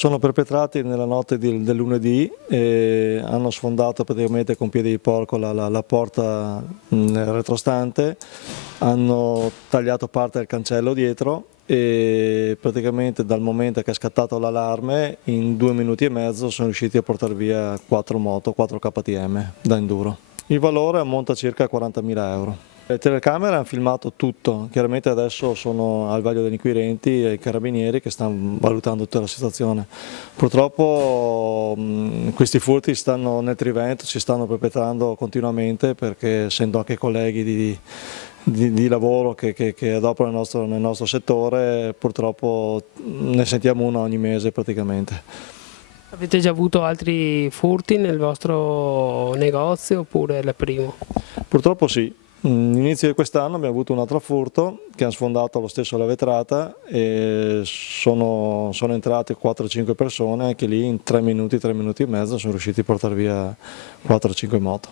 Sono perpetrati nella notte del lunedì e hanno sfondato praticamente con piedi di porco la porta retrostante, hanno tagliato parte del cancello dietro e praticamente dal momento che è scattato l'allarme in 2 minuti e mezzo sono riusciti a portare via 4 moto, 4 KTM da enduro. Il valore ammonta a circa 40.000 euro. Le telecamere hanno filmato tutto, chiaramente adesso sono al vaglio degli inquirenti e i carabinieri che stanno valutando tutta la situazione. Purtroppo questi furti nel Trivento si stanno perpetrando continuamente perché essendo anche colleghi di lavoro che adoperano nel nostro settore, purtroppo ne sentiamo uno ogni mese praticamente. Avete già avuto altri furti nel vostro negozio oppure è il primo? Purtroppo sì. All'inizio di quest'anno abbiamo avuto un altro furto che ha sfondato lo stesso la vetrata e sono entrate 4-5 persone, anche lì in 3 minuti e mezzo sono riusciti a portare via 4-5 moto.